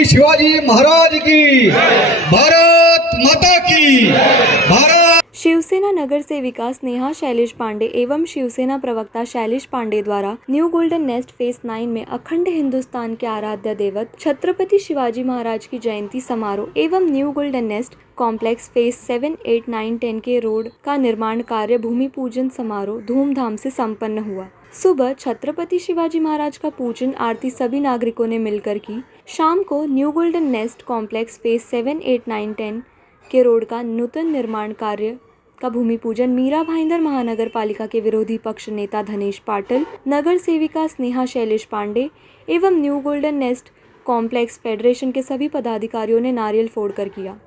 छत्रपति शिवाजी महाराज की, भारत माता की, भारत। शिवसेना नगर सेविका स्नेहा शैलेश पांडे एवं शिवसेना प्रवक्ता शैलेश पांडे द्वारा न्यू गोल्डन नेस्ट फेज 9 में अखंड हिंदुस्तान के आराध्य देवत छत्रपति शिवाजी महाराज की जयंती समारोह एवं new golden nest complex phase 7, 8, 9, 10 के रोड का निर्माण कार्य भूमि पूजन समारोह धूमधाम से संपन्न हुआ। सुबह छत्रपति शिवाजी महाराज का पूजन आरती सभी नागरिकों ने मिलकर की। शाम को new golden nest complex phase 7, 8, 9, 10 के रोड का नूतन निर्माण कार्य का भूमि पूजन मीरा भाईंदर महानगर पालिका के विरोधी पक्ष नेता धनेश पाटिल, नगर सेविका स्नेहा शैलेश पांडे एवं new golden nest complex federation के सभी पदाधिकारियों ने नारियल फोड़कर किया।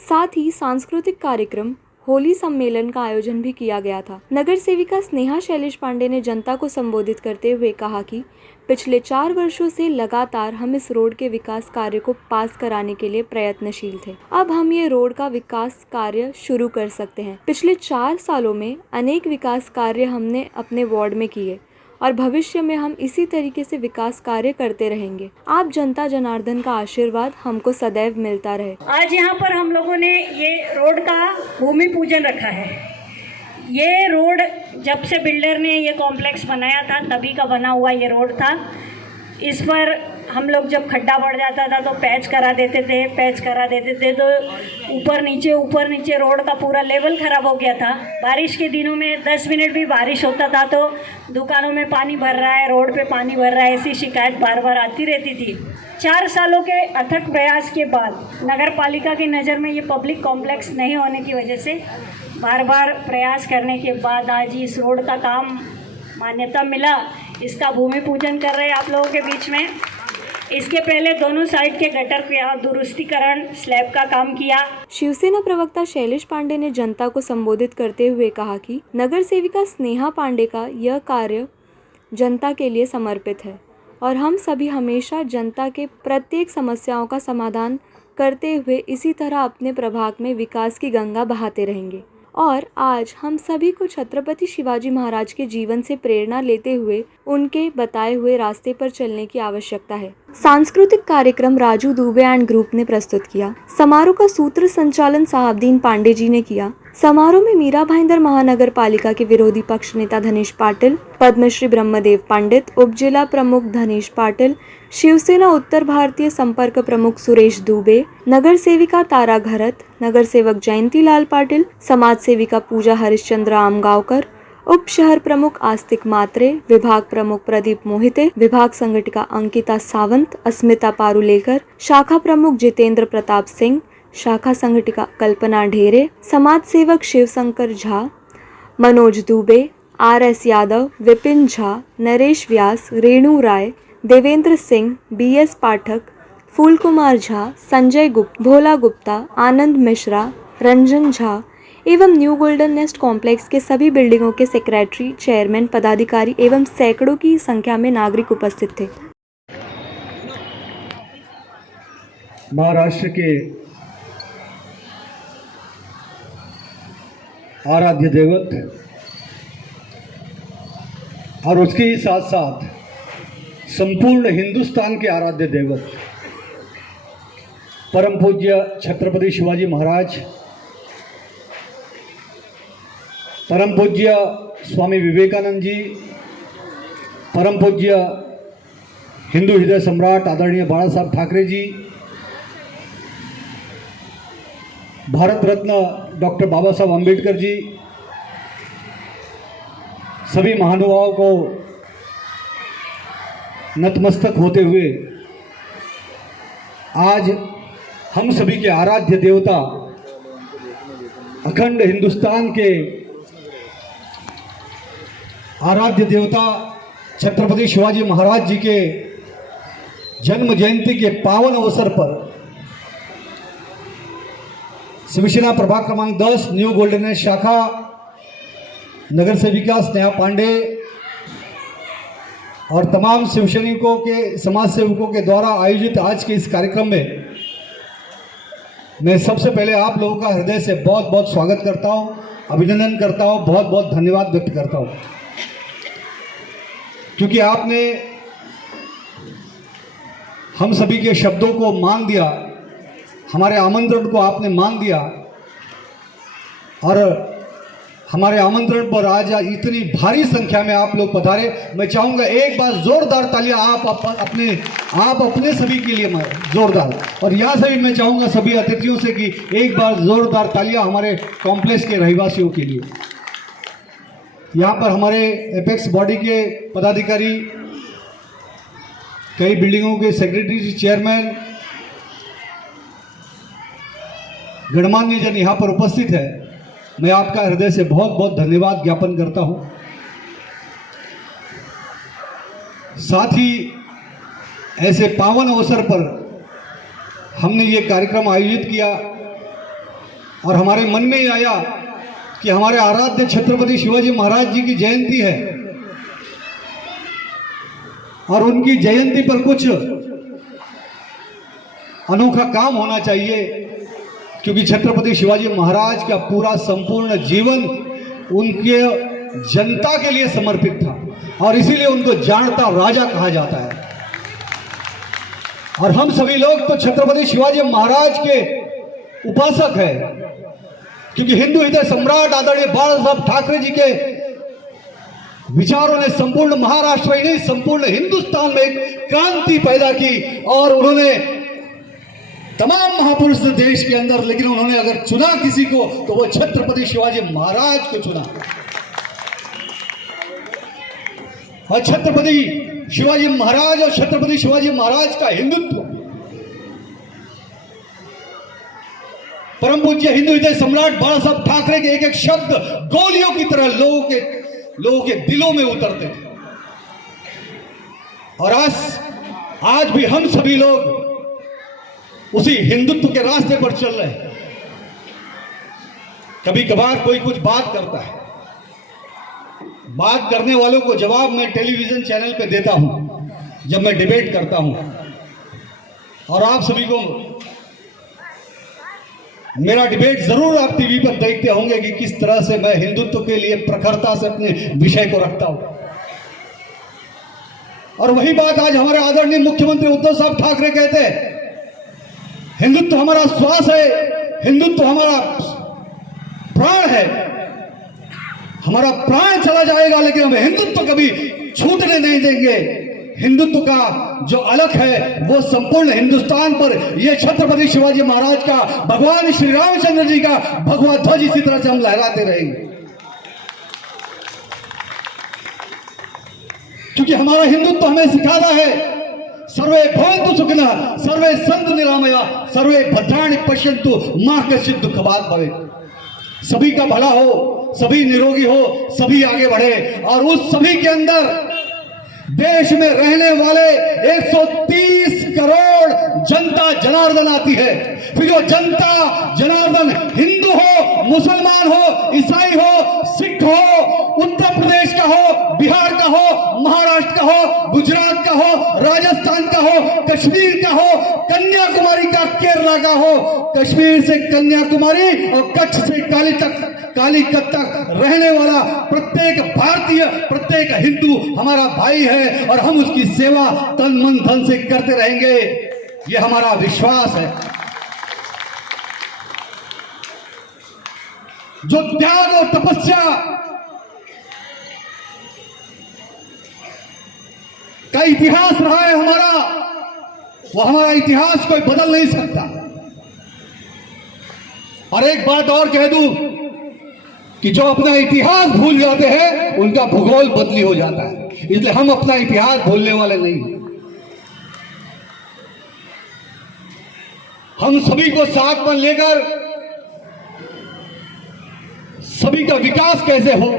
साथ ही सांस्कृतिक कार्यक्रम होली सम्मेलन का आयोजन भी किया गया था। नगर सेविका स्नेहा शैलेश पांडे ने जनता को संबोधित करते हुए कहा कि पिछले 4 वर्षों से लगातार हम इस रोड के विकास कार्य को पास कराने के लिए प्रयत्नशील थे। अब हम ये रोड का विकास कार्य शुरू कर सकते हैं। पिछले 4 सालों में अनेक विकास कार्य हमने अपने वार्ड में किए और भविष्य में हम इसी तरीके से विकास कार्य करते रहेंगे। आप जनता जनार्दन का आशीर्वाद हमको सदैव मिलता रहे। आज यहाँ पर हम लोगों ने ये रोड का भूमि पूजन रखा है। ये रोड जब से बिल्डर ने ये कॉम्प्लेक्स बनाया था तभी का बना हुआ ये रोड था। इस पर हम लोग जब खड्डा बढ़ जाता था तो पैच करा देते थे तो ऊपर नीचे रोड का पूरा लेवल ख़राब हो गया था। बारिश के दिनों में 10 मिनट भी बारिश होता था तो दुकानों में पानी भर रहा है, रोड पे पानी भर रहा है, ऐसी शिकायत बार बार आती रहती थी। 4 सालों के अथक प्रयास के बाद नगर पालिका की नज़र में ये पब्लिक कॉम्प्लेक्स नहीं होने की वजह से बार बार प्रयास करने के बाद आज इस रोड का काम मान्यता मिला। इसका भूमि पूजन कर रहे हैं आप लोगों के बीच में। इसके पहले दोनों साइड के गटर का दुरुस्तीकरण स्लैब का काम किया। शिवसेना प्रवक्ता शैलेश पांडे ने जनता को संबोधित करते हुए कहा कि नगर सेविका स्नेहा पांडे का यह कार्य जनता के लिए समर्पित है और हम सभी हमेशा जनता के प्रत्येक समस्याओं का समाधान करते हुए इसी तरह अपने प्रभाग में विकास की गंगा बहाते रहेंगे। और आज हम सभी को छत्रपति शिवाजी महाराज के जीवन से प्रेरणा लेते हुए उनके बताए हुए रास्ते पर चलने की आवश्यकता है। सांस्कृतिक कार्यक्रम राजू दुबे एंड ग्रुप ने प्रस्तुत किया। समारोह का सूत्र संचालन साहबदीन पांडे जी ने किया। समारोह में मीरा भाईंदर महानगर पालिका के विरोधी पक्ष नेता धनेश पाटिल, पद्मश्री ब्रह्मदेव पंडित, उप जिला प्रमुख धनेश पाटिल, शिवसेना उत्तर भारतीय संपर्क प्रमुख सुरेश दुबे, नगर सेविका तारा घरत, नगर सेवक जयंती लाल पाटिल, समाज सेविका पूजा हरिश्चंद्र आमगांवकर, उप शहर प्रमुख आस्तिक मात्रे, विभाग प्रमुख प्रदीप मोहिते, विभाग संगठिका अंकिता सावंत, अस्मिता पारुलेकर, शाखा प्रमुख जितेंद्र प्रताप सिंह, शाखा संगठिका कल्पना ढेरे, समाज सेवक शिवशंकर झा, मनोज दुबे, RS यादव, विपिन झा, नरेश व्यास, रेणु राय, देवेंद्र सिंह, BS पाठक, फूल कुमार झा, संजय गुप्ता, भोला गुप्ता, आनंद मिश्रा, रंजन झा एवं न्यू गोल्डन नेस्ट कॉम्प्लेक्स के सभी बिल्डिंगों के सेक्रेटरी, चेयरमैन, पदाधिकारी एवं सैकड़ों की संख्या में नागरिक उपस्थित थे। महाराष्ट्र के आराध्य देवत और उसके ही साथ साथ संपूर्ण हिंदुस्तान के आराध्य देवत परम पूज्य छत्रपति शिवाजी महाराज, परम पूज्य स्वामी विवेकानंद जी, परम पूज्य हिंदू हृदय सम्राट आदरणीय बाला साहब ठाकरे जी, भारत रत्न डॉक्टर बाबा साहब अम्बेडकर जी, सभी महानुभावों को नतमस्तक होते हुए आज हम सभी के आराध्य देवता अखंड हिंदुस्तान के आराध्य देवता छत्रपति शिवाजी महाराज जी के जन्म जयंती के पावन अवसर पर शिवसेना प्रभाग क्रमांक 10 न्यू गोल्डन शाखा नगर सेविका स्नेहा पांडे और तमाम शिवसैनिकों के समाज सेवकों के द्वारा आयोजित आज के इस कार्यक्रम में मैं सबसे पहले आप लोगों का हृदय से बहुत बहुत स्वागत करता हूं, अभिनंदन करता हूं, बहुत बहुत धन्यवाद व्यक्त करता हूं, क्योंकि आपने हम सभी के शब्दों को मान दिया, हमारे आमंत्रण को आपने मान दिया और हमारे आमंत्रण पर आज इतनी भारी संख्या में आप लोग पधारे। मैं चाहूँगा एक बार जोरदार तालियां आप अपने सभी के लिए जोरदार, और यहाँ से भी मैं चाहूँगा सभी अतिथियों से कि एक बार जोरदार तालियां हमारे कॉम्प्लेक्स के रहवासियों के लिए। यहाँ पर हमारे एपेक्स बॉडी के पदाधिकारी, कई बिल्डिंगों के सेक्रेटरी, चेयरमैन, गणमान्य जन यहाँ पर उपस्थित है। मैं आपका हृदय से बहुत बहुत धन्यवाद ज्ञापन करता हूँ। साथ ही ऐसे पावन अवसर पर हमने ये कार्यक्रम आयोजित किया और हमारे मन में ही आया कि हमारे आराध्य छत्रपति शिवाजी महाराज जी की जयंती है और उनकी जयंती पर कुछ अनोखा काम होना चाहिए, क्योंकि छत्रपति शिवाजी महाराज का पूरा संपूर्ण जीवन उनके जनता के लिए समर्पित था और इसीलिए उनको जानता राजा कहा जाता है। और हम सभी लोग तो छत्रपति शिवाजी महाराज के उपासक हैं, क्योंकि हिंदू हृदय सम्राट आदरणीय बाला साहब ठाकरे जी के विचारों ने संपूर्ण महाराष्ट्र ही नहीं संपूर्ण हिंदुस्तान में एक क्रांति पैदा की और उन्होंने तमाम महापुरुष देश के अंदर, लेकिन उन्होंने अगर चुना किसी को तो वो छत्रपति शिवाजी महाराज को चुना। और छत्रपति शिवाजी महाराज और छत्रपति शिवाजी महाराज का हिंदुत्व, परम पूज्य हिंदू हृदय सम्राट बाला साहब ठाकरे के एक एक शब्द गोलियों की तरह लोगों के दिलों में उतरते थे। और आज भी हम सभी लोग उसी हिंदुत्व के रास्ते पर चल रहे हैं। कभी कभार कोई कुछ बात करता है, बात करने वालों को जवाब मैं टेलीविजन चैनल पे देता हूं जब मैं डिबेट करता हूं, और आप सभी को मेरा डिबेट जरूर आप टीवी पर देखते होंगे कि किस तरह से मैं हिंदुत्व के लिए प्रखरता से अपने विषय को रखता हूं। और वही बात आज हमारे आदरणीय मुख्यमंत्री उद्धव साहब ठाकरे कहते हैं, हिंदुत्व हमारा श्वास है, हिंदुत्व हमारा प्राण है। हमारा प्राण चला जाएगा लेकिन हम हिंदुत्व कभी छूटने नहीं देंगे। हिंदुत्व का जो अलख है वो संपूर्ण हिंदुस्तान पर ये छत्रपति शिवाजी महाराज का, भगवान श्री रामचंद्र जी का भगवा ध्वज इसी तरह से हम लहराते रहेंगे, क्योंकि हमारा हिंदुत्व हमें सिखाता है सर्वे भवन्तु सुखिनः, सर्वे सन्तु निरामया, सर्वे भद्राणि पश्यन्तु मा कश्चित् दुःखभाग् भवेत्। सभी का भला हो, सभी निरोगी हो, सभी आगे बढ़े। और उस सभी के अंदर देश में रहने वाले 130 करोड़ जनता जनार्दन आती है। फिर जो जनता जनार्दन हिंदू हो, मुसलमान हो, ईसाई हो, सिख हो, उत्तर प्रदेश का हो, बिहार का हो, महाराष्ट्र का हो, गुजरात का हो, राजस्थान का हो, कश्मीर का हो, कन्याकुमारी का, केरला का हो, कश्मीर से कन्याकुमारी और कच्छ से कालीकट तक रहने वाला प्रत्येक भारतीय, प्रत्येक हिंदू हमारा भाई है और हम उसकी सेवा तन मन धन से करते रहेंगे, ये हमारा विश्वास है। जो त्याग और तपस्या का इतिहास रहा है हमारा, वो हमारा इतिहास कोई बदल नहीं सकता। और एक बात और कह दूं कि जो अपना इतिहास भूल जाते हैं उनका भूगोल बदली हो जाता है, इसलिए हम अपना इतिहास भूलने वाले नहीं। हम सभी को साथ में लेकर सभी का विकास कैसे हो,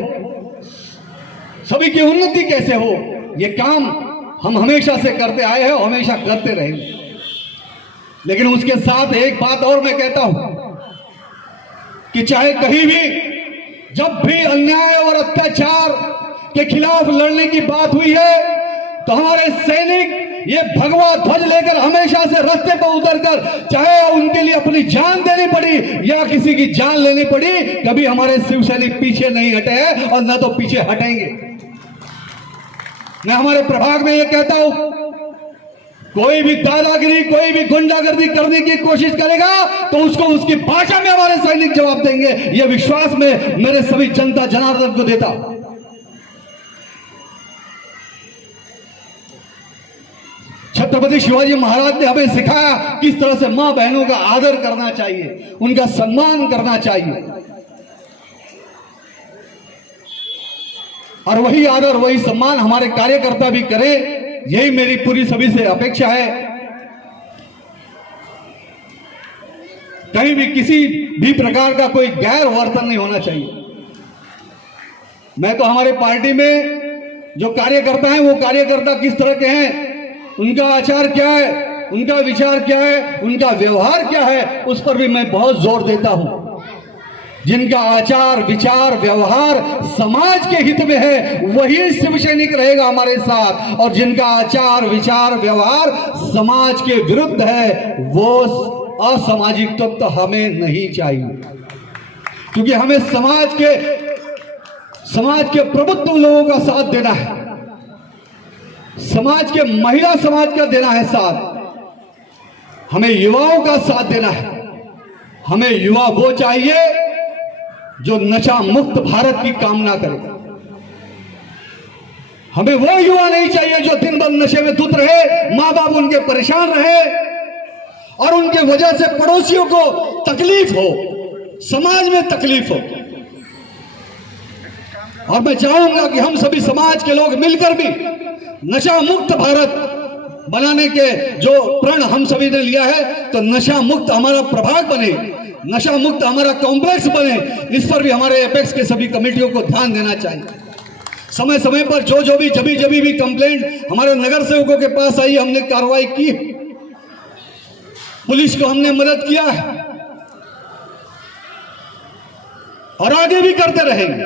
सभी की उन्नति कैसे हो, ये काम हम हमेशा से करते आए हैं और हमेशा करते रहेंगे। लेकिन उसके साथ एक बात और मैं कहता हूं कि चाहे कहीं भी जब भी अन्याय और अत्याचार के खिलाफ लड़ने की बात हुई है तो हमारे सैनिक ये भगवा ध्वज लेकर हमेशा से रास्ते पर उतरकर, चाहे उनके लिए अपनी जान देनी पड़ी या किसी की जान लेनी पड़ी, कभी हमारे शिव सैनिक पीछे नहीं हटे हैं और न तो पीछे हटेंगे। मैं हमारे प्रभाग में ये कहता हूं कोई भी दादागिरी, कोई भी गुंडागर्दी करने की कोशिश करेगा तो उसको उसकी भाषा में हमारे सैनिक जवाब देंगे। यह विश्वास में मेरे सभी जनता जनार्दन को देता। छत्रपति शिवाजी महाराज ने हमें सिखाया किस तरह से मां बहनों का आदर करना चाहिए, उनका सम्मान करना चाहिए, और वही आदर वही सम्मान हमारे कार्यकर्ता भी करें। यही मेरी पूरी सभी से अपेक्षा है। कहीं भी किसी भी प्रकार का कोई गैर वर्तन नहीं होना चाहिए। मैं तो हमारे पार्टी में जो कार्यकर्ता हैं वो कार्यकर्ता किस तरह के हैं, उनका आचार क्या है, उनका विचार क्या है, उनका व्यवहार क्या है, उस पर भी मैं बहुत जोर देता हूं। जिनका आचार विचार व्यवहार समाज के हित में है वही शिव सैनिक रहेगा हमारे साथ, और जिनका आचार विचार व्यवहार समाज के विरुद्ध है वो असामाजिक तत्व तो हमें नहीं चाहिए। क्योंकि हमें समाज के प्रबुद्ध लोगों का साथ देना है, समाज के महिला समाज का देना है साथ, हमें युवाओं का साथ देना है। हमें युवा वो चाहिए जो नशा मुक्त भारत की कामना करे। हमें वो युवा नहीं चाहिए जो दिन भर नशे में धुत रहे, मां बाप उनके परेशान रहे और उनके वजह से पड़ोसियों को तकलीफ हो, समाज में तकलीफ हो। और मैं चाहूंगा कि हम सभी समाज के लोग मिलकर भी नशा मुक्त भारत बनाने के जो प्रण हम सभी ने लिया है, तो नशा मुक्त हमारा प्रभाग बने, नशा मुक्त हमारा कॉम्प्लेक्स बने, इस पर भी हमारे एपेक्स के सभी कमेटियों को ध्यान देना चाहिए। समय समय पर जो भी जब भी कंप्लेंट हमारे नगर सेवकों के पास आई, हमने कार्रवाई की, पुलिस को हमने मदद किया है और आगे भी करते रहेंगे।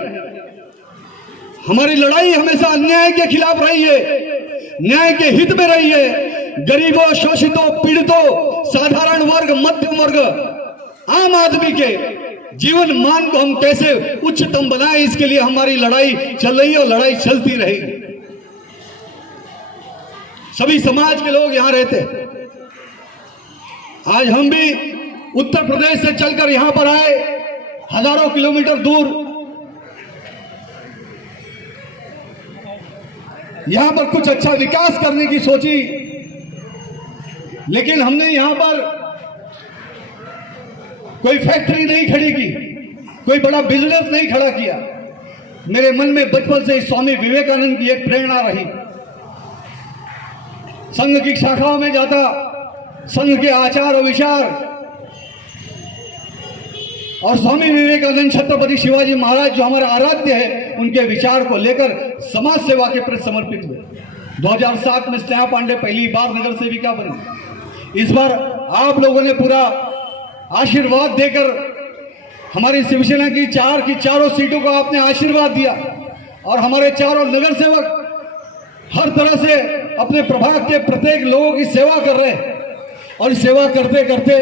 हमारी लड़ाई हमेशा अन्याय के खिलाफ रही है, न्याय के हित में रही है। गरीबों, शोषितों, पीड़ितों, साधारण वर्ग, मध्यम वर्ग, आम आदमी के जीवन मान को हम कैसे उच्चतम बनाएं, इसके लिए हमारी लड़ाई चल रही है और लड़ाई चलती रहेगी। सभी समाज के लोग यहां रहते। आज हम भी उत्तर प्रदेश से चलकर यहां पर आए, हजारों किलोमीटर दूर। यहां पर कुछ अच्छा विकास करने की सोची, लेकिन हमने यहां पर कोई फैक्ट्री नहीं खड़ी की, कोई बड़ा बिजनेस नहीं खड़ा किया। मेरे मन में बचपन से स्वामी विवेकानंद की एक प्रेरणा रही। संघ की शाखाओं में जाता, संघ के आचार और विचार और स्वामी विवेकानंद छत्रपति शिवाजी महाराज जो हमारे आराध्य है, उनके विचार को लेकर समाज सेवा के प्रति समर्पित हुए। 2007 में स्नेहा पांडे पहली बार नगर सेविका बनी। इस बार आप लोगों ने पूरा आशीर्वाद देकर हमारी शिवसेना की चारों सीटों को आपने आशीर्वाद दिया, और हमारे चारों नगर सेवक हर तरह से अपने प्रभाग के प्रत्येक लोगों की सेवा कर रहे हैं। और इस सेवा करते करते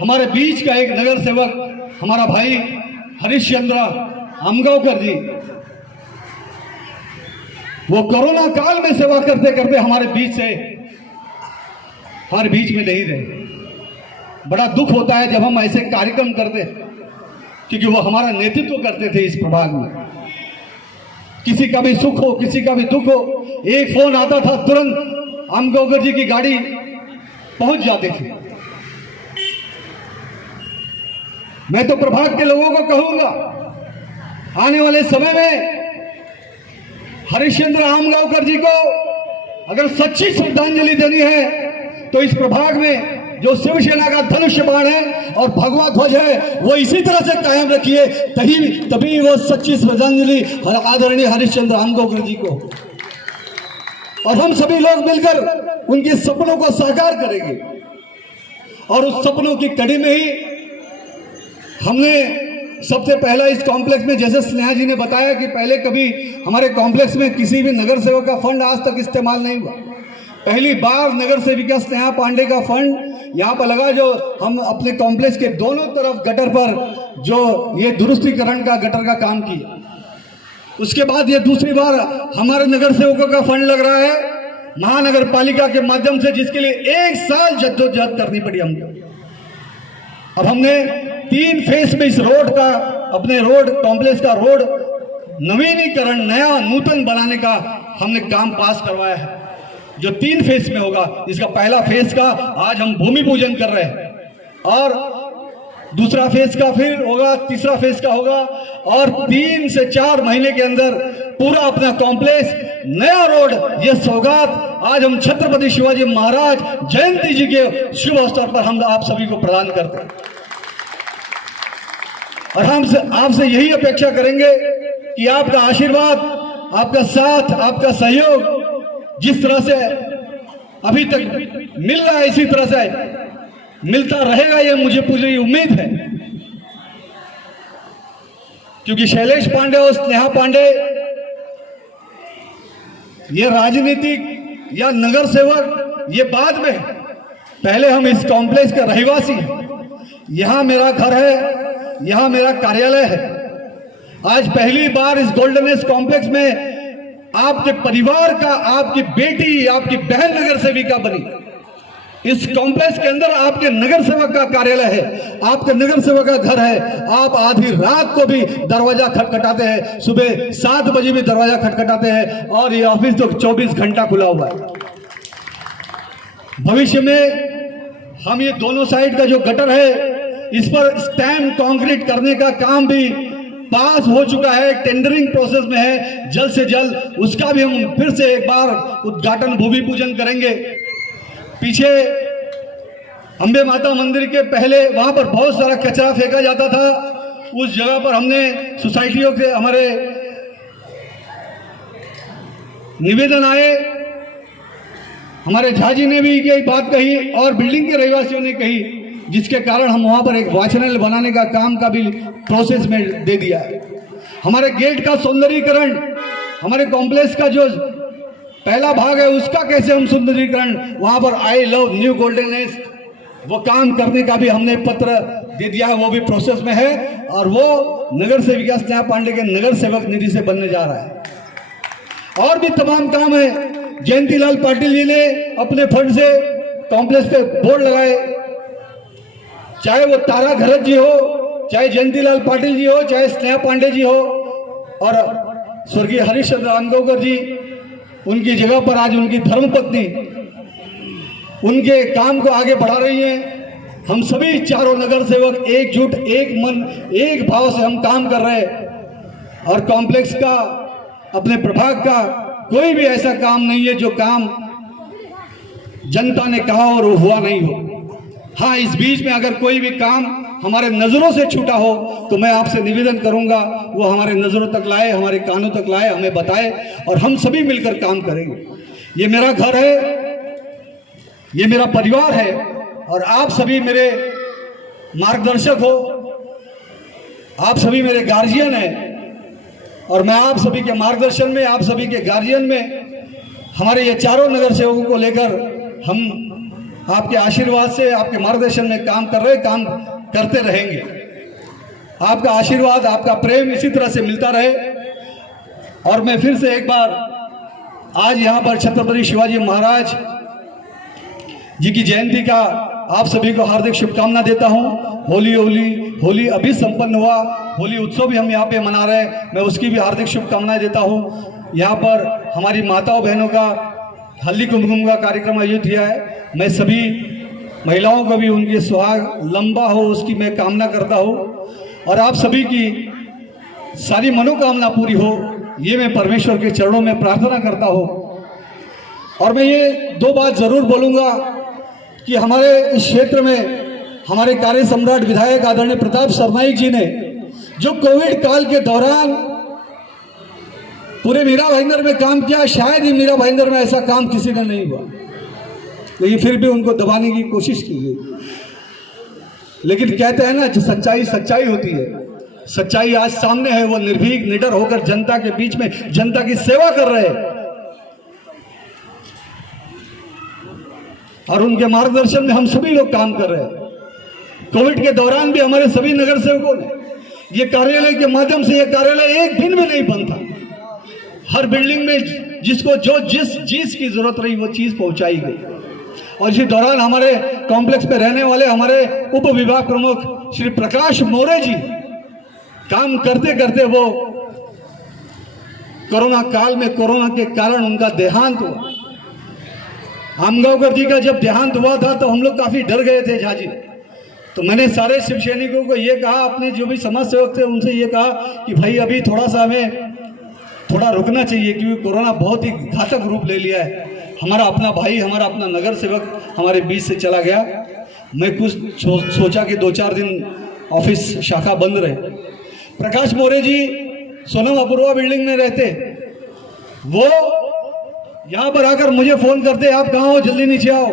हमारे बीच का एक नगर सेवक, हमारा भाई हरिश्चंद्र आमगांवकर जी, वो कोरोना काल में सेवा करते करते हमारे बीच में नहीं रहे। बड़ा दुख होता है जब हम ऐसे कार्यक्रम करते, क्योंकि वो हमारा नेतृत्व करते थे इस प्रभाग में। किसी का भी सुख हो, किसी का भी दुख हो, एक फोन आता था, तुरंत आमगांवकर जी की गाड़ी पहुंच जाती थी। मैं तो प्रभाग के लोगों को कहूंगा, आने वाले समय में हरिश्चंद्र आमगांवकर जी को अगर सच्ची श्रद्धांजलि देनी है तो इस प्रभाग में जो शिवसेना का धनुष बाण है और भगवा ध्वज है, वो इसी तरह से कायम रखिए, तभी वो सच्ची श्रद्धांजलि आदरणीय हरिश्चंद्र आमगांवकर जी को। और हम सभी लोग मिलकर उनके सपनों को साकार करेंगे। और उस सपनों की कड़ी में ही हमने सबसे पहला इस कॉम्प्लेक्स में, जैसे स्नेहा जी ने बताया कि पहले कभी हमारे कॉम्प्लेक्स में किसी भी नगर सेवक का फंड आज तक इस्तेमाल नहीं हुआ। पहली बार नगर सेविका स्नेहा पांडे का फंड यहाँ पर लगा, जो हम अपने कॉम्प्लेक्स के दोनों तरफ गटर पर जो ये दुरुस्तीकरण का गटर का काम किया। उसके बाद ये दूसरी बार हमारे नगर सेवकों का फंड लग रहा है महानगर पालिका के माध्यम से, जिसके लिए 1 साल जद्दोजहद करनी पड़ी हमको। अब हमने 3 फेज में इस रोड का, अपने रोड कॉम्प्लेक्स का रोड नवीनीकरण, नया नूतन बनाने का हमने काम पास करवाया है, जो 3 फेज में होगा। इसका पहला फेज का आज हम भूमि पूजन कर रहे हैं, और दूसरा फेज का फिर होगा, तीसरा फेज का होगा, और 3 से 4 महीने के अंदर पूरा अपना कॉम्प्लेक्स, नया रोड, ये सौगात आज हम छत्रपति शिवाजी महाराज जयंती जी के शुभ अवसर पर हम आप सभी को प्रदान करते हैं। और हम आपसे यही अपेक्षा करेंगे कि आपका आशीर्वाद, आपका साथ, आपका सहयोग जिस तरह से अभी तक मिल रहा है, इसी तरह से मिलता रहेगा, ये मुझे पूरी उम्मीद है। क्योंकि शैलेश पांडे और स्नेहा पांडे ये राजनीतिक या नगर सेवक ये बाद में, पहले हम इस कॉम्प्लेक्स के रहवासी हैं। यहां मेरा घर है, यहां मेरा कार्यालय है। आज पहली बार इस गोल्डन एज कॉम्प्लेक्स में आपके परिवार का, आपकी बेटी, आपकी बहन नगर सेविका बनी। इस कॉम्प्लेक्स के अंदर आपके नगर सेवक का कार्यालय है, आपके नगर सेवक का घर है। आप आधी रात को भी दरवाजा खटखटाते हैं, सुबह 7 बजे भी दरवाजा खटखटाते हैं, और ये ऑफिस तो 24 घंटा खुला हुआ है। भविष्य में हम ये दोनों साइड का जो गटर है, इस पर स्टैम्प कंक्रीट करने का काम भी पास हो चुका है, टेंडरिंग प्रोसेस में है। जल्द से जल्द उसका भी हम फिर से एक बार उद्घाटन, भूमि पूजन करेंगे। पीछे अंबे माता मंदिर के पहले वहां पर बहुत सारा कचरा फेंका जाता था, उस जगह पर हमने सोसाइटियों के हमारे निवेदन आए, हमारे झाजी ने भी यही बात कही और बिल्डिंग के रहवासियों ने कही, जिसके कारण हम वहां पर एक वाचनालय बनाने का काम का भी प्रोसेस में दे दिया है। हमारे गेट का सौंदर्यीकरण, हमारे कॉम्प्लेक्स का जो पहला भाग है उसका कैसे हम सुंदरीकरण, वहां पर I love new golden age, वो काम करने का भी हमने पत्र दे दिया है, वो भी प्रोसेस में है, और वो नगर सेविका स्नेहा पांडे के नगर सेवक निधि से बनने जा रहा है। और भी तमाम काम है। जयंतीलाल पाटिल जी ने अपने फंड से कॉम्प्लेक्स पे बोर्ड लगाए, चाहे वो तारा घरत जी हो, चाहे जयंतीलाल पाटिल जी हो, चाहे स्नेहा पांडे जी हो, और स्वर्गीय हरिश्चंद्र अंगोकर जी, उनकी जगह पर आज उनकी धर्मपत्नी उनके काम को आगे बढ़ा रही हैं। हम सभी चारों नगर सेवक एकजुट, एक मन, एक भाव से हम काम कर रहे हैं। और कॉम्प्लेक्स का, अपने प्रभाग का कोई भी ऐसा काम नहीं है जो काम जनता ने कहा और वो हुआ नहीं हो। हाँ, इस बीच में अगर कोई भी काम हमारे नज़रों से छूटा हो तो मैं आपसे निवेदन करूंगा वो हमारे नज़रों तक लाए, हमारे कानों तक लाए, हमें बताए, और हम सभी मिलकर काम करेंगे। ये मेरा घर है, ये मेरा परिवार है, और आप सभी मेरे मार्गदर्शक हो, आप सभी मेरे गार्जियन हैं, और मैं आप सभी के मार्गदर्शन में, आप सभी के गार्जियन में, हमारे ये चारों नगर सेवकों को लेकर हम आपके आशीर्वाद से, आपके मार्गदर्शन में काम कर रहे, काम करते रहेंगे। आपका आशीर्वाद, आपका प्रेम इसी तरह से मिलता रहे। और मैं फिर से एक बार आज यहाँ पर छत्रपति शिवाजी महाराज जी की जयंती का आप सभी को हार्दिक शुभकामना देता हूँ। होली अभी संपन्न हुआ, होली उत्सव भी हम यहाँ पे मना रहे हैं, मैं उसकी भी हार्दिक शुभकामनाएं देता हूँ। यहाँ पर हमारी माताओं बहनों का हल्दी कुमकुम का कार्यक्रम आयोजित किया है। मैं सभी महिलाओं का भी उनके सुहाग लंबा हो उसकी मैं कामना करता हूँ, और आप सभी की सारी मनोकामना पूरी हो, ये मैं परमेश्वर के चरणों में प्रार्थना करता हूँ। और मैं ये 2 बात ज़रूर बोलूँगा कि हमारे इस क्षेत्र में हमारे कार्य सम्राट विधायक आदरणीय प्रताप सरनाईक जी ने जो कोविड काल के दौरान पूरे मीरा भाईंदर में काम किया, शायद ही मीरा भाईंदर में ऐसा काम किसी ने नहीं हुआ, लेकिन फिर भी उनको दबाने की कोशिश की गई। लेकिन कहते हैं ना, जो सच्चाई सच्चाई होती है, सच्चाई आज सामने है। वो निर्भीक निडर होकर जनता के बीच में जनता की सेवा कर रहे हैं, और उनके मार्गदर्शन में हम सभी लोग काम कर रहे हैं। कोविड के दौरान भी हमारे सभी नगर सेवकों ने ये कार्यालय के माध्यम से, ये कार्यालय एक दिन में नहीं बनता, हर बिल्डिंग में जिसको जो जिस चीज़ की ज़रूरत रही वो चीज़ पहुंचाई गई। और इसी दौरान हमारे कॉम्प्लेक्स पे रहने वाले हमारे उप विभाग प्रमुख श्री प्रकाश मोरे जी काम करते करते वो कोरोना काल में कोरोना के कारण उनका देहांत हुआ। आमगांवकर जी का जब देहांत हुआ था तो हम लोग काफ़ी डर गए थे झाजी। तो मैंने सारे शिव सैनिकों को ये कहा, अपने जो भी समाज सेवक थे उनसे ये कहा कि भाई अभी थोड़ा सा हमें थोड़ा रुकना चाहिए, क्योंकि कोरोना बहुत ही घातक रूप ले लिया है। हमारा अपना भाई, हमारा अपना नगर सेवक हमारे बीच से चला गया। मैं कुछ सोचा कि 2-4 दिन ऑफिस शाखा बंद रहे। प्रकाश मोरे जी सोनम अपूर्वा बिल्डिंग में रहते, वो यहाँ पर आकर मुझे फ़ोन करते, आप कहाँ हो, जल्दी नीचे आओ।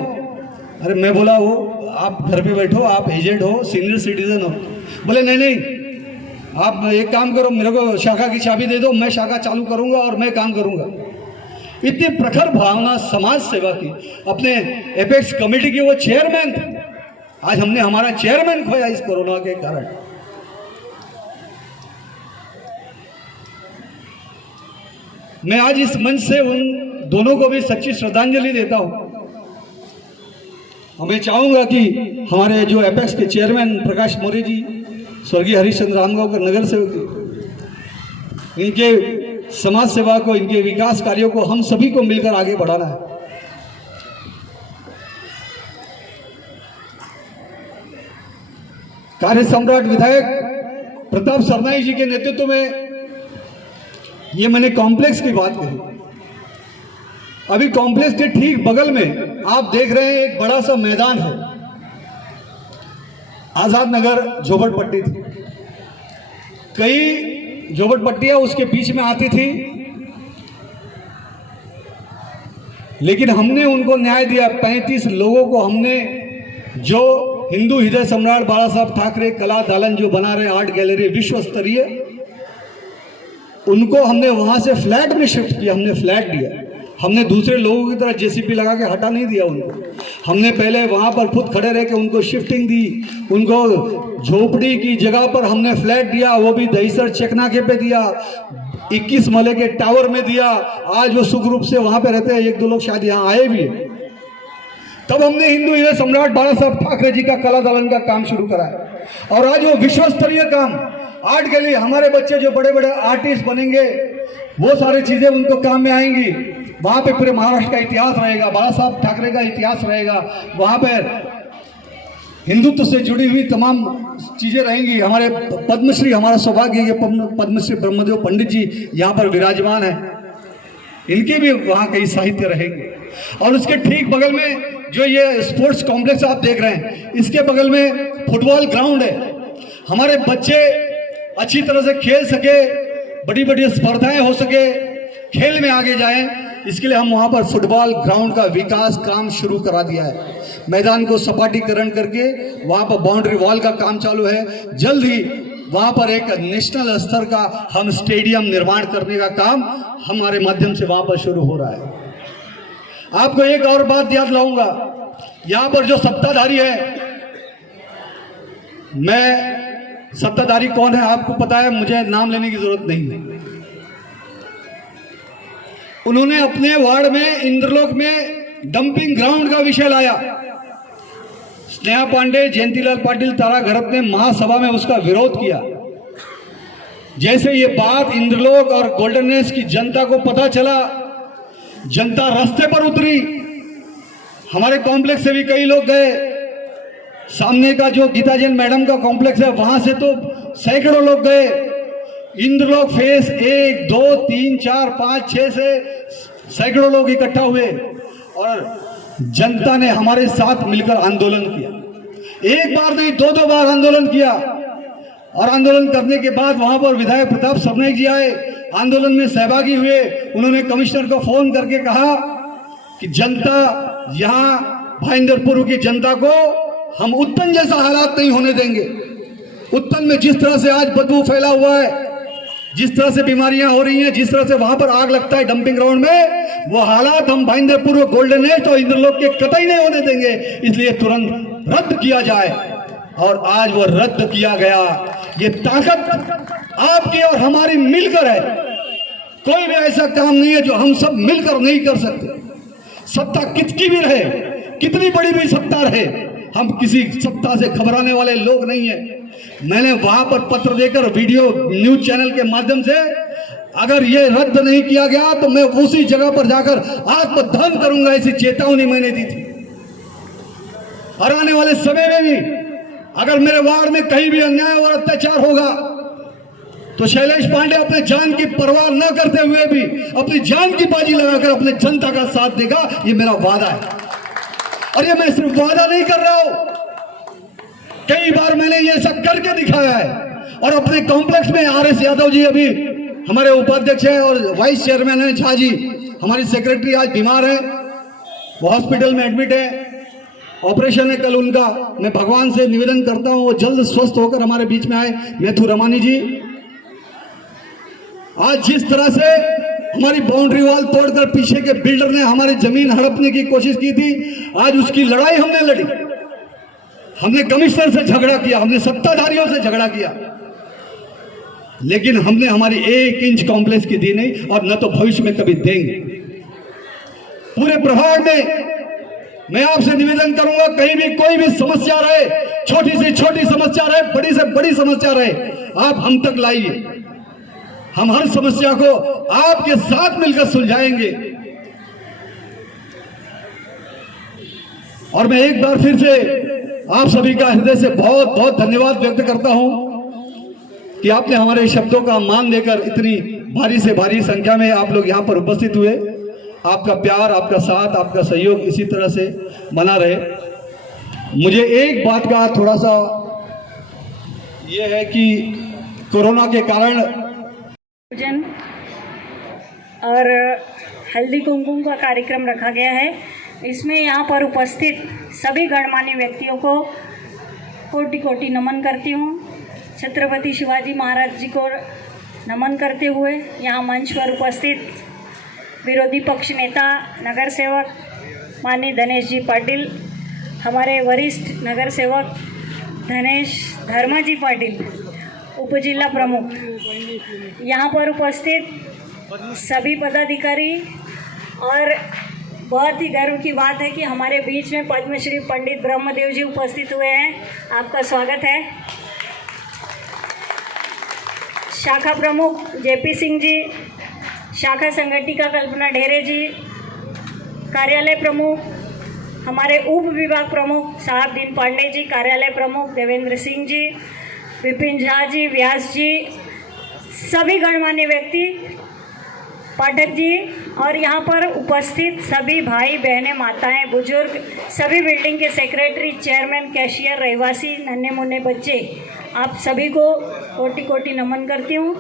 अरे मैं बोला वो आप घर पे बैठो, आप एजेड हो, सीनियर सिटीजन हो। बोले नहीं नहीं, आप एक काम करो, मेरे को शाखा की चाबी दे दो, मैं शाखा चालू करूँगा और मैं काम करूँगा। इतनी प्रखर भावना समाज सेवा की। अपने एपेक्स कमेटी के वो चेयरमैन थे, आज हमने हमारा चेयरमैन खोया इस कोरोना के कारण। मैं आज इस मंच से उन दोनों को भी सच्ची श्रद्धांजलि देता हूं। और मैं चाहूंगा कि हमारे जो एपेक्स के चेयरमैन प्रकाश मोरे जी, स्वर्गीय हरिश्चंद्र आमगांवकर नगर सेवक जी, इनके समाज सेवा को, इनके विकास कार्यों को हम सभी को मिलकर आगे बढ़ाना है। कार्य सम्राट विधायक प्रताप सरनाई जी के नेतृत्व में ये मैंने कॉम्प्लेक्स की बात कही। अभी कॉम्प्लेक्स के ठीक बगल में आप देख रहे हैं एक बड़ा सा मैदान है, आजाद नगर झोपड़पट्टी थी। कई झोपड़पट्टियां उसके बीच में आती थी, लेकिन हमने उनको न्याय दिया। 35 लोगों को हमने, जो हिंदू हृदय सम्राट बाला साहब ठाकरे कला दालन जो बना रहे आर्ट गैलरी विश्व स्तरीय, उनको हमने वहां से फ्लैट में शिफ्ट किया। हमने फ्लैट दिया, हमने दूसरे लोगों की तरह जेसीबी लगा के हटा नहीं दिया उनको। हमने पहले वहां पर खुद खड़े रह के उनको शिफ्टिंग दी, उनको झोपड़ी की जगह पर हमने फ्लैट दिया, वो भी दहीसर चेकनाके पे दिया, 21 महले के टावर में दिया। आज वो सुख रूप से वहां पे रहते हैं, 1-2 लोग शायद यहाँ आए भी हैं। तब हमने हिंदू हृदय सम्राट बाला साहब ठाकरे जी का कला दालन का काम शुरू कराया, और आज वो विश्व स्तरीय काम आर्ट गैलरी, हमारे बच्चे जो बड़े बड़े आर्टिस्ट बनेंगे वो सारी चीजें उनको काम में आएंगी। वहां पे पूरे महाराष्ट्र का इतिहास रहेगा, बाला साहब ठाकरे का इतिहास रहेगा, वहां पर हिंदुत्व से जुड़ी हुई तमाम चीजें रहेंगी। हमारे पद्मश्री, हमारा सौभाग्य है पद्मश्री ब्रह्मदेव पंडित जी यहाँ पर विराजमान है, इनके भी वहाँ कई साहित्य रहेंगे। और उसके ठीक बगल में जो ये स्पोर्ट्स कॉम्प्लेक्स आप देख रहे हैं, इसके बगल में फुटबॉल ग्राउंड है। हमारे बच्चे अच्छी तरह से खेल सके, बड़ी बड़ी स्पर्धाएं हो सके, खेल में आगे जाएं, इसके लिए हम वहाँ पर फुटबॉल ग्राउंड का विकास काम शुरू करा दिया है। मैदान को सपाटीकरण करके वहाँ पर बाउंड्री वॉल का काम चालू है। जल्द ही वहाँ पर एक नेशनल स्तर का हम स्टेडियम निर्माण करने का काम हमारे माध्यम से वहाँ पर शुरू हो रहा है। आपको एक और बात याद लाऊंगा, यहाँ पर जो सत्ताधारी है, मैं सत्ताधारी कौन है आपको पता है, मुझे नाम लेने की जरूरत नहीं है। उन्होंने अपने वार्ड में इंद्रलोक में डंपिंग ग्राउंड का विषय लाया। स्नेहा पांडे, जयंतीलाल पाटिल, तारा घरत ने महासभा में उसका विरोध किया। जैसे ये बात इंद्रलोक और गोल्डननेस की जनता को पता चला, जनता रास्ते पर उतरी। हमारे कॉम्प्लेक्स से भी कई लोग गए। सामने का जो गीता जैन मैडम का कॉम्प्लेक्स है, वहां से तो सैकड़ों लोग गए। इंद्रलोक फेस 1, 2, 3, 4, 5, 6 से सैकड़ों लोग इकट्ठा हुए और जनता ने हमारे साथ मिलकर आंदोलन किया। एक बार नहीं, 2-2 बार आंदोलन किया। और आंदोलन करने के बाद वहां पर विधायक प्रताप सरनाई जी आए, आंदोलन में सहभागी हुए। उन्होंने कमिश्नर को फोन करके कहा कि जनता, यहाँ भाईंदरपुर की जनता को हम उत्तन जैसा हालात नहीं होने देंगे। उत्तन में जिस तरह से आज बदबू फैला हुआ है, जिस तरह से बीमारियां हो रही हैं, जिस तरह से वहां पर आग लगता है डंपिंग ग्राउंड में, वो हालात हम भाईंदरपुर, गोल्डननेस्ट और इंद्रलोक के कतई नहीं होने देंगे। इसलिए तुरंत रद्द किया जाए, और आज वो रद्द किया गया। ये ताकत आपकी और हमारी मिलकर है। कोई भी ऐसा काम नहीं है जो हम सब मिलकर नहीं कर सकते। सत्ता कितनी भी रहे, कितनी बड़ी भी सत्ता रहे, हम किसी सत्ता से घबराने वाले लोग नहीं है। मैंने वहां पर पत्र देकर वीडियो न्यूज चैनल के माध्यम से, अगर ये रद्द नहीं किया गया तो मैं उसी जगह पर जाकर आत्मदहन करूंगा, ऐसी चेतावनी मैंने दी थी। और आने वाले समय में भी अगर मेरे वार्ड में कहीं भी अन्याय और अत्याचार होगा तो शैलेश पांडे अपने जान की परवाह न करते हुए भी अपनी जान की बाजी लगाकर अपने जनता का साथ देगा, ये मेरा वादा है। और ये मैं सिर्फ वादा नहीं कर रहा हूं, कई बार मैंने ये सब करके दिखाया है। और अपने कॉम्प्लेक्स में RS यादव जी अभी हमारे उपाध्यक्ष हैं और वाइस चेयरमैन हैं, झा जी हमारी सेक्रेटरी आज बीमार है, वो हॉस्पिटल में एडमिट है, ऑपरेशन है कल उनका। मैं भगवान से निवेदन करता हूं वो जल्द स्वस्थ होकर हमारे बीच में आए। मेथू रमानी जी, आज जिस तरह से हमारी बाउंड्री वॉल तोड़कर पीछे के बिल्डर ने हमारी जमीन हड़पने की कोशिश की थी, आज उसकी लड़ाई हमने लड़ी। हमने कमिश्नर से झगड़ा किया, हमने सत्ताधारियों से झगड़ा किया, लेकिन हमने हमारी 1 इंच कॉम्प्लेक्स की दी नहीं और न तो भविष्य में कभी देंगे। पूरे प्रभाग में मैं आपसे निवेदन करूंगा, कहीं भी कोई भी समस्या रहे, छोटी से छोटी समस्या रहे, बड़ी से बड़ी समस्या रहे, आप हम तक लाइए। हम हर समस्या को आपके साथ मिलकर सुलझाएंगे। और मैं एक बार फिर से आप सभी का हृदय से बहुत बहुत धन्यवाद व्यक्त करता हूं कि आपने हमारे शब्दों का मान देकर इतनी भारी से भारी संख्या में आप लोग यहां पर उपस्थित हुए। आपका प्यार, आपका साथ, आपका सहयोग इसी तरह से बना रहे। मुझे एक बात का थोड़ा सा ये है कि कोरोना के कारण पूजन और हल्दी कुमकुम का कार्यक्रम रखा गया है। इसमें यहाँ पर उपस्थित सभी गणमान्य व्यक्तियों को कोटि कोटि नमन करती हूँ। छत्रपति शिवाजी महाराज जी को नमन करते हुए यहाँ मंच पर उपस्थित विरोधी पक्ष नेता नगर सेवक माननीय धनेश जी पाटिल, हमारे वरिष्ठ नगर सेवक धनेश धर्मा जी पाटिल, उपजिला प्रमुख, यहाँ पर उपस्थित सभी पदाधिकारी, और बहुत ही गर्व की बात है कि हमारे बीच में पद्मश्री पंडित ब्रह्मदेव जी उपस्थित हुए हैं। आपका स्वागत है। शाखा प्रमुख JP सिंह जी, शाखा संगठिका कल्पना ढेरे जी, कार्यालय प्रमुख हमारे उप विभाग प्रमुख साहब दीन पांडे जी, कार्यालय प्रमुख देवेंद्र सिंह जी, विपिन झा जी, व्यास जी, सभी गणमान्य व्यक्ति, पाठक जी, और यहाँ पर उपस्थित सभी भाई बहनें, माताएं, बुजुर्ग, सभी बिल्डिंग के सेक्रेटरी, चेयरमैन, कैशियर, रहवासी, नन्हे मुन्ने बच्चे, आप सभी को कोटि कोटि नमन करती हूँ।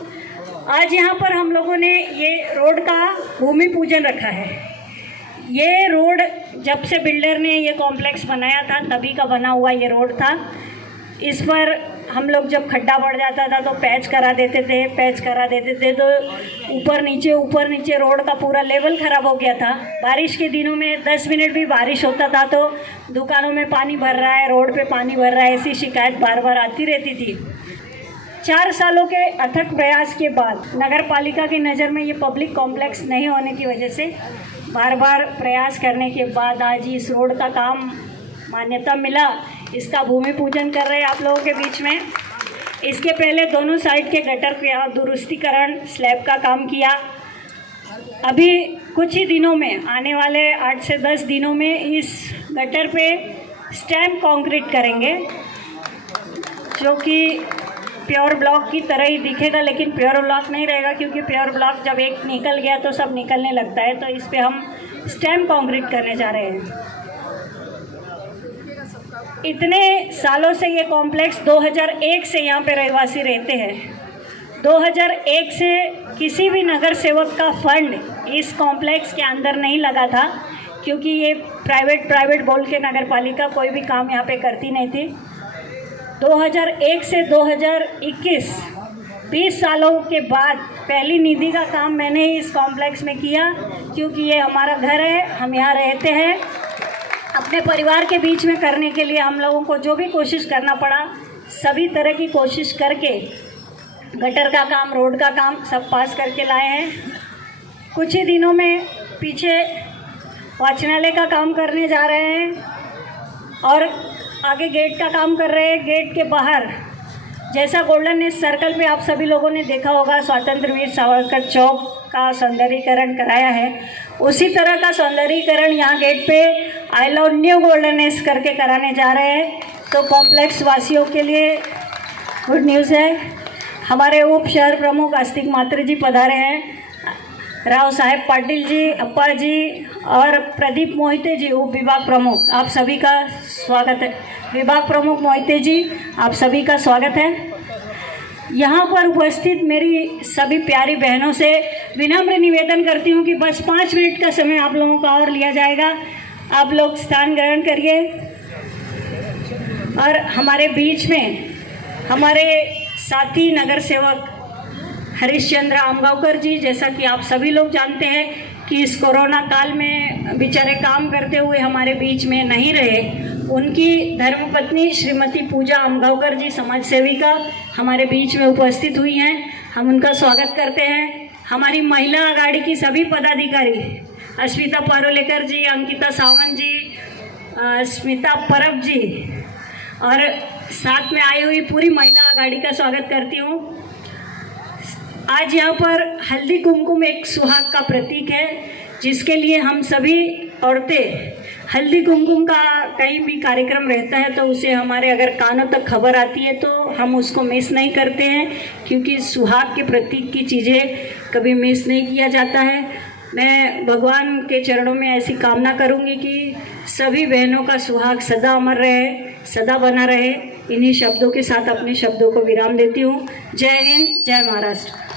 आज यहाँ पर हम लोगों ने ये रोड का भूमि पूजन रखा है। ये रोड जब से बिल्डर ने ये कॉम्प्लेक्स बनाया था तभी का बना हुआ ये रोड था। इस पर हम लोग जब खड्डा पड़ जाता था तो पैच करा देते थे, तो ऊपर नीचे रोड का पूरा लेवल ख़राब हो गया था। बारिश के दिनों में 10 मिनट भी बारिश होता था तो दुकानों में पानी भर रहा है, रोड पे पानी भर रहा है, ऐसी शिकायत बार बार आती रहती थी। 4 सालों के अथक प्रयास के बाद नगर पालिका की नज़र में ये पब्लिक कॉम्प्लेक्स नहीं होने की वजह से बार बार प्रयास करने के बाद आज इस रोड का काम मान्यता मिला। इसका भूमि पूजन कर रहे हैं आप लोगों के बीच में। इसके पहले दोनों साइड के गटर का दुरुस्तीकरण, स्लैब का काम किया। अभी कुछ ही दिनों में, आने वाले 8 से 10 दिनों में इस गटर पे स्टैम्प कंक्रीट करेंगे, जो कि प्योर ब्लॉक की तरह ही दिखेगा, लेकिन प्योर ब्लॉक नहीं रहेगा, क्योंकि प्योर ब्लॉक जब एक निकल गया तो सब निकलने लगता है। तो इस पे हम स्टैम्प कंक्रीट करने जा रहे हैं। इतने सालों से ये कॉम्प्लेक्स 2001 से यहाँ पे रहवासी रहते हैं। 2001 से किसी भी नगर सेवक का फंड इस कॉम्प्लेक्स के अंदर नहीं लगा था, क्योंकि ये प्राइवेट बोल के नगर पालिका कोई भी काम यहाँ पे करती नहीं थी। 2001 से 2021 20 सालों के बाद पहली निधि का काम मैंने इस कॉम्प्लेक्स में किया, क्योंकि ये हमारा घर है, हम यहाँ रहते हैं। अपने परिवार के बीच में करने के लिए हम लोगों को जो भी कोशिश करना पड़ा, सभी तरह की कोशिश करके गटर का काम, रोड का काम सब पास करके लाए हैं। कुछ ही दिनों में पीछे वाचनालय का काम करने जा रहे हैं और आगे गेट का काम कर रहे हैं। गेट के बाहर जैसा गोल्डन नेस्ट सर्कल पे आप सभी लोगों ने देखा होगा स्वतंत्र वीर सावरकर चौक का सौंदर्यीकरण कराया है, उसी तरह का सौंदर्यीकरण यहाँ गेट पे I love new golden nest करके कराने जा रहे हैं। तो कॉम्प्लेक्स वासियों के लिए गुड न्यूज़ है। हमारे उप शहर प्रमुख आस्तिक मात्र जी पधारे हैं, राव साहेब पाटिल जी, अप्पा जी और प्रदीप मोहिते जी उप विभाग प्रमुख, आप सभी का स्वागत है। विभाग प्रमुख मोहिते जी, आप सभी का स्वागत है। यहाँ पर उपस्थित मेरी सभी प्यारी बहनों से विनम्र निवेदन करती हूँ कि बस 5 मिनट का समय आप लोगों का और लिया जाएगा। आप लोग स्थान ग्रहण करिए और हमारे बीच में हमारे साथी नगर सेवक हरिश्चंद्र आमगांवकर जी, जैसा कि आप सभी लोग जानते हैं कि इस कोरोना काल में बेचारे काम करते हुए हमारे बीच में नहीं रहे, उनकी धर्मपत्नी श्रीमती पूजा आमगांवकर जी समाज सेविका हमारे बीच में उपस्थित हुई हैं। हम उनका स्वागत करते हैं। हमारी महिला आघाड़ी की सभी पदाधिकारी अस्मिता पारोलेकर जी, अंकिता सावंत जी, स्मिता परब जी और साथ में आई हुई पूरी महिला आघाड़ी का स्वागत करती हूँ। आज यहाँ पर हल्दी कुमकुम एक सुहाग का प्रतीक है, जिसके लिए हम सभी औरतें हल्दी कुमकुम का कहीं भी कार्यक्रम रहता है तो उसे हमारे अगर कानों तक खबर आती है तो हम उसको मिस नहीं करते हैं, क्योंकि सुहाग के प्रतीक की चीज़ें कभी मिस नहीं किया जाता है। मैं भगवान के चरणों में ऐसी कामना करूँगी कि सभी बहनों का सुहाग सदा अमर रहे, सदा बना रहे। इन्हीं शब्दों के साथ अपने शब्दों को विराम देती हूँ। जय हिंद, जय महाराष्ट्र।